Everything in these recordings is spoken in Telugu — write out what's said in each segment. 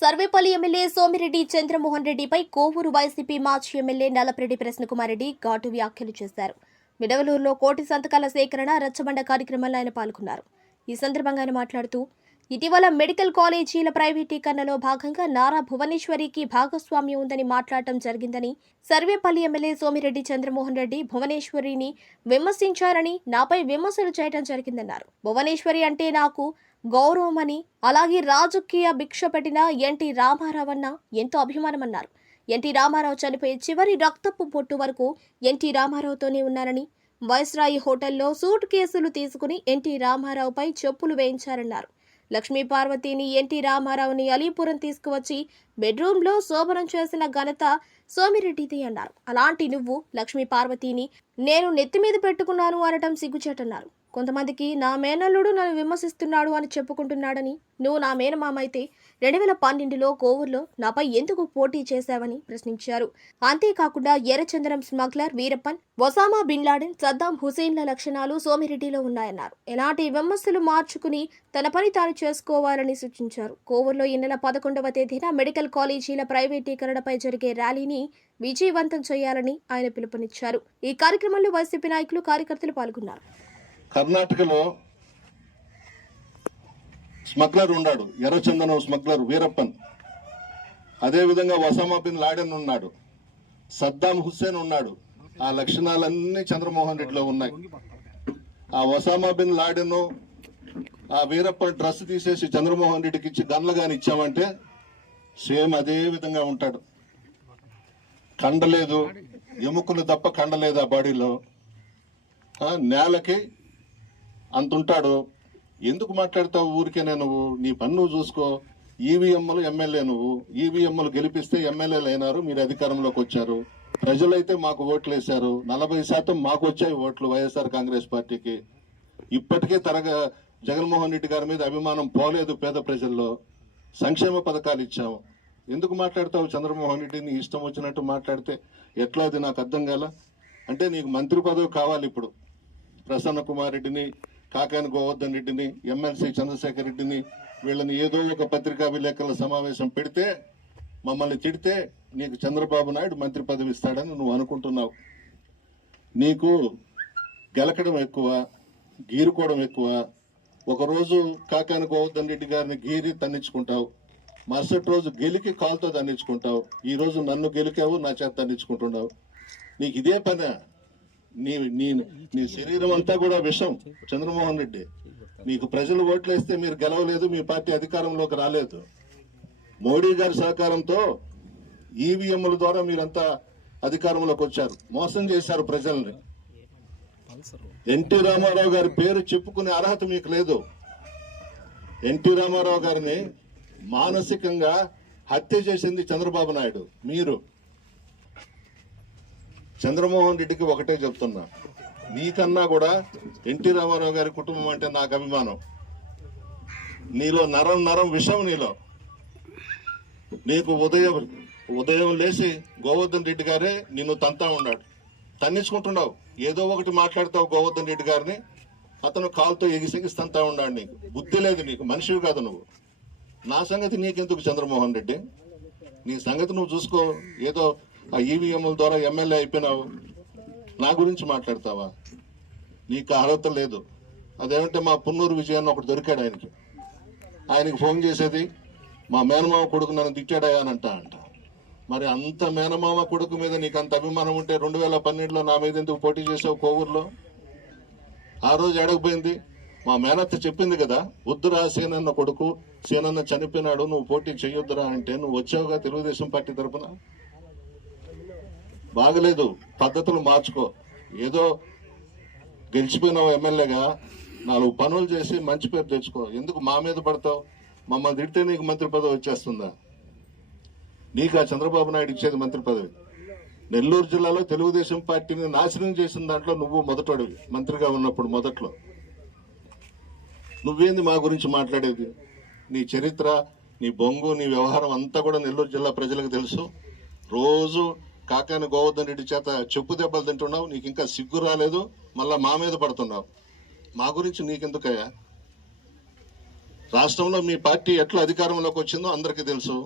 సర్వేపల్లి ఎమ్మెల్యే సోమిరెడ్డి చంద్రమోహన్ రెడ్డిపై కోవూరు వైసీపీ మాజీ ఎమ్మెల్యే నలపరెడ్డి ప్రసన్నకుమార్ రెడ్డి ఘాటు వ్యాఖ్యలు చేశారు. మిడవలూరులో కోటి సంతకాల సేకరణ రచ్చబండ కార్యక్రమంలో ఆయన పాల్గొన్నారు. ఈ సందర్భంగా ఆయన మాట్లాడుతూ ఇటీవల మెడికల్ కాలేజీల ప్రైవేటీకరణలో భాగంగా నారా భువనేశ్వరికి భాగస్వామ్యం ఉందని మాట్లాడటం జరిగిందని సర్వేపల్లి ఎమ్మెల్యే సోమిరెడ్డి చంద్రమోహన్ రెడ్డి భువనేశ్వరిని విమర్శించారని నాపై విమర్శలు చేయడం జరిగిందన్నారు. భువనేశ్వరి అంటే నాకు గౌరవమని అలాగే రాజకీయ భిక్ష పెట్టిన ఎన్టీ రామారావు అన్న ఎంతో అభిమానమన్నారు. ఎన్టీ రామారావు చనిపోయే చివరి రక్తపు పొట్టు వరకు ఎన్టీ రామారావుతోనే ఉన్నారని వైస్రాయి హోటల్లో సూట్ కేసులు తీసుకుని ఎన్టీ రామారావుపై చెప్పులు వేయించారన్నారు. లక్ష్మీ పార్వతిని ఎన్టీ రామారావుని అలీపురం తీసుకువచ్చి బెడ్రూమ్లో శోభనం చేసిన ఘనత సోమిరెడ్డిది అన్నారు. అలాంటి నువ్వు లక్ష్మీ పార్వతిని నేను నెత్తి మీద పెట్టుకున్నాను అనటం సిగ్గుచేటన్నారు. కొంతమందికి నా మేనల్లుడు నన్ను విమర్శిస్తున్నాడు అని చెప్పుకుంటున్నాడని. నువ్వు నా మేనమామ అయితే రెండు వేల పన్నెండులో కోవూరులో నాపై ఎందుకు పోటీ చేశావని ప్రశ్నించారు. అంతేకాకుండా ఎర్రచందనం smuggler Veerappan Osama bin Laden Saddam హుసేన్ల లక్షణాలు సోమిరెడ్డిలో ఉన్నాయన్నారు. ఎలాంటి విమర్శలు మార్చుకుని తన పని తాను చేసుకోవాలని సూచించారు. కోవూరులో ఈ నెల పదకొండవ తేదీన మెడికల్ కాలేజీల ప్రైవేటీకరణపై జరిగే ర్యాలీని విజయవంతం చేయాలని ఆయన పిలుపునిచ్చారు. ఈ కార్యక్రమంలో వైసీపీ నాయకులు కార్యకర్తలు పాల్గొన్నారు. కర్ణాటకలో స్మగ్లర్ ఉన్నాడు. ఎర్రచందనం స్మగ్లర్ వీరప్పన్. అదేవిధంగా ఒసామా బిన్ లాడెన్ ఉన్నాడు. సద్దాం హుస్సేన్ ఉన్నాడు. ఆ లక్షణాలన్నీ చంద్రమోహన్ రెడ్డిలో ఉన్నాయి. ఆ ఒసామా బిన్ లాడెన్ ఆ వీరప్పన్ డ్రెస్ తీసేసి చంద్రమోహన్ రెడ్డికి ఇచ్చి గన్లు కానీ ఇచ్చామంటే సేమ్ అదే విధంగా ఉంటాడు. కండలేదు. ఎముకలు తప్ప కండలేదు ఆ బాడీలో. నేలకి అంత ఉంటాడు ఎందుకు మాట్లాడతావు ఊరికేనే నువ్వు? నీ పని నువ్వు చూసుకో. ఈవీఎంలు ఎమ్మెల్యే నువ్వు. ఈవీఎంలు గెలిపిస్తే ఎమ్మెల్యేలు అయినారు మీరు అధికారంలోకి వచ్చారు. ప్రజలైతే మాకు ఓట్లు వేశారు. నలభై శాతం మాకు వచ్చాయి ఓట్లు వైఎస్ఆర్ కాంగ్రెస్ పార్టీకి. ఇప్పటికే తరగ జగన్మోహన్ రెడ్డి గారి మీద అభిమానం పోలేదు పేద ప్రజల్లో. సంక్షేమ పథకాలు ఇచ్చాము. ఎందుకు మాట్లాడతావు చంద్రమోహన్ రెడ్డిని? ఇష్టం వచ్చినట్టు మాట్లాడితే ఎట్లా? అది నాకు అర్థం కాల అంటే నీకు మంత్రి పదవి కావాలి ఇప్పుడు. ప్రసన్న కుమార్ రెడ్డిని కాకాని గోవర్ధన్ రెడ్డిని ఎమ్మెల్సీ చంద్రశేఖర్ రెడ్డిని వీళ్ళని ఏదో ఒక పత్రికా విలేకరుల సమావేశం పెడితే మమ్మల్ని తిడితే నీకు చంద్రబాబు నాయుడు మంత్రి పదవి ఇస్తాడని నువ్వు అనుకుంటున్నావు. నీకు గెలకడం ఎక్కువ గీరుకోవడం ఎక్కువ. ఒకరోజు కాకాని గోవర్ధన్ రెడ్డి గారిని గీరి తన్నించుకుంటావు మరుసటి రోజు గెలికి కాల్తో తన్నించుకుంటావు ఈరోజు నన్ను గెలికావు నా చేత తన్నించుకుంటున్నావు నీకు ఇదే పనే నీ నీ నీ శరీరం అంతా కూడా విషం చంద్రమోహన్ రెడ్డి. మీకు ప్రజలు ఓట్లేస్తే మీరు గెలవలేదు మీ పార్టీ అధికారంలోకి రాలేదు. మోడీ గారి సహకారంతో ఈవీఎంల ద్వారా మీరంతా అధికారంలోకి వచ్చారు. మోసం చేశారు ప్రజల్ని. ఎన్టీ రామారావు గారి పేరు చెప్పుకునే అర్హత మీకు లేదు. ఎన్టీ రామారావు గారిని మానసికంగా హత్య చేసింది చంద్రబాబు నాయుడు. మీరు చంద్రమోహన్ రెడ్డికి ఒకటే చెప్తున్నా. నీకన్నా కూడా ఎన్టీ రామారావు గారి కుటుంబం అంటే నాకు అభిమానం. నీలో నరం నరం విషం నీలో. నీకు ఉదయం ఉదయం లేచి గోవర్ధన్ రెడ్డి గారే నిన్ను తంతా ఉన్నాడు. తన్నించుకుంటున్నావు ఏదో ఒకటి మాట్లాడతావు గోవర్ధన్ రెడ్డి గారిని. అతను కాలుతో ఎగిసెగిసి తంతా ఉన్నాడు నీకు. బుద్ధి లేదు నీకు. మనిషివి కాదు నువ్వు. నా సంగతి నీకెందుకు చంద్రమోహన్ రెడ్డి? నీ సంగతి నువ్వు చూసుకో. ఏదో ఆ ఈవీఎంల ద్వారా ఎమ్మెల్యే అయిపోయినావు. నా గురించి మాట్లాడతావా? నీకు అర్హత లేదు. అదేమంటే మా పున్నూరు విజయాన్ని ఒకటి దొరికాడు ఆయనకి. ఆయనకి ఫోన్ చేసేది మా మేనమామ కొడుకు నన్ను తిట్టాడయా అని అంట అంట. మరి అంత మేనమామ కొడుకు మీద నీకు అంత అభిమానం ఉంటే రెండు వేల పన్నెండులో నా మీద ఎందుకు పోటీ చేసావు కోవూరులో? ఆ రోజు అడగపోయింది మా మేనత్త చెప్పింది కదా వద్దురా సేనన్న కొడుకు సేనన్న చనిపోయినాడు నువ్వు పోటీ చేయొద్దురా అంటే నువ్వు వచ్చావుగా తెలుగుదేశం పార్టీ తరపున? బాగలేదు. పద్ధతులు మార్చుకో. ఏదో గెలిచిపోయినావు ఎమ్మెల్యేగా నాలుగు పనులు చేసి మంచి పేరు తెచ్చుకో. ఎందుకు మా మీద పడతావు? మమ్మల్ని తిడితే నీకు మంత్రి పదవి వచ్చేస్తుందా? నీకు ఆ చంద్రబాబు నాయుడు ఇచ్చేది మంత్రి పదవి. నెల్లూరు జిల్లాలో తెలుగుదేశం పార్టీని నాశనం చేసిన దాంట్లో నువ్వు మొదటోడివి. మంత్రిగా ఉన్నప్పుడు మొదట్లో. నువ్వేంది మా గురించి మాట్లాడేది? నీ చరిత్ర నీ బొంగు నీ వ్యవహారం అంతా కూడా నెల్లూరు జిల్లా ప్రజలకు తెలుసు. రోజు కాకాని గోవర్ధన్ రెడ్డి చేత చెప్పు దెబ్బలు తింటున్నావు నీకు ఇంకా సిగ్గు రాలేదు మళ్ళా మా మీద పడుతున్నావు. మా గురించి నీకెందుకయ్యా? రాష్ట్రంలో మీ పార్టీ ఎట్లా అధికారంలోకి వచ్చిందో అందరికీ తెలుసు.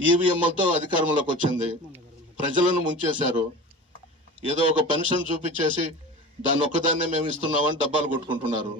ఈవీఎంలతో అధికారంలోకి వచ్చింది. ప్రజలను ముంచేశారు. ఏదో ఒక పెన్షన్ చూపించేసి దాన్ని ఒక్కదాన్నే మేము ఇస్తున్నామని డబ్బాలు కొట్టుకుంటున్నారు.